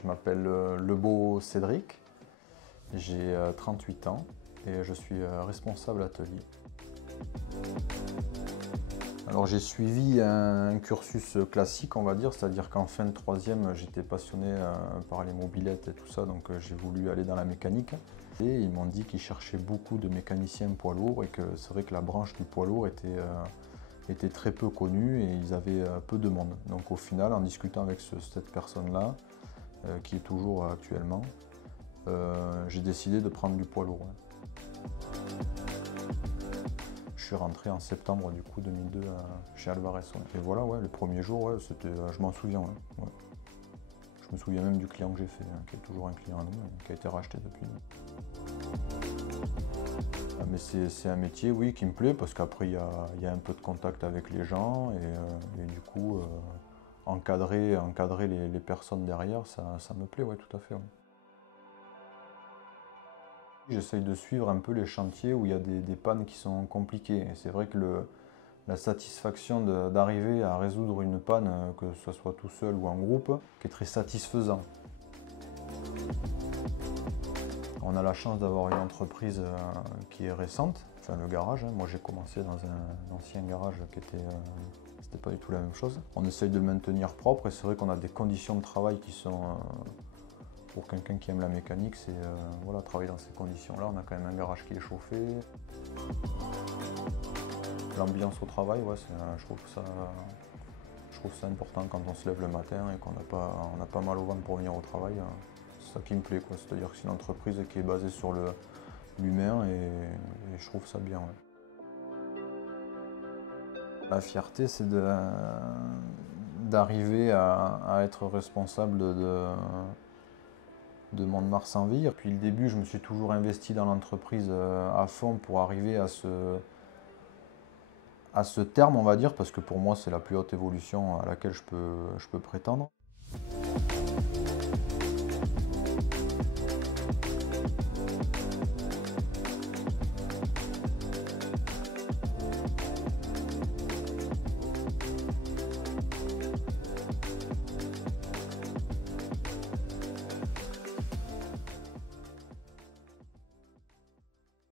Je m'appelle Lebeau Cédric, j'ai 38 ans et je suis responsable atelier. Alors j'ai suivi un cursus classique, on va dire, c'est-à-dire qu'en fin de troisième, j'étais passionné par les mobylettes et tout ça, donc j'ai voulu aller dans la mécanique. Et ils m'ont dit qu'ils cherchaient beaucoup de mécaniciens poids lourds et que c'est vrai que la branche du poids lourd était très peu connue et ils avaient peu de monde. Donc au final, en discutant avec cette personne-là, qui est toujours actuellement, j'ai décidé de prendre du poids lourd. Ouais. Je suis rentré en septembre du coup 2002 chez Alvarez. Ouais. Et voilà, ouais, le premier jour, ouais, je m'en souviens. Ouais. Ouais. Je me souviens même du client que j'ai fait, qui est toujours un client à nous, qui a été racheté depuis. Mais c'est un métier, oui, qui me plaît parce qu'après il y a un peu de contact avec les gens et du coup encadrer les personnes derrière, ça me plaît, ouais, tout à fait. Ouais. J'essaye de suivre un peu les chantiers où il y a des pannes qui sont compliquées. Et c'est vrai que la satisfaction d'arriver à résoudre une panne, que ce soit tout seul ou en groupe, qui est très satisfaisant. On a la chance d'avoir une entreprise qui est récente, enfin le garage. Moi j'ai commencé dans un ancien garage qui c'était pas du tout la même chose. On essaye de le maintenir propre et c'est vrai qu'on a des conditions de travail qui sont, pour quelqu'un qui aime la mécanique, c'est voilà, travailler dans ces conditions-là. On a quand même un garage qui est chauffé. L'ambiance au travail, ouais, je trouve ça important quand on se lève le matin et qu'on n'a pas mal au ventre pour venir au travail. C'est ça qui me plaît, c'est-à-dire que c'est une entreprise qui est basée sur l'humain et je trouve ça bien. Ouais. La fierté, c'est d'arriver à être responsable de Mont-de-Marsanville. Depuis le début, je me suis toujours investi dans l'entreprise à fond pour arriver à ce terme, on va dire, parce que pour moi, c'est la plus haute évolution à laquelle je peux prétendre.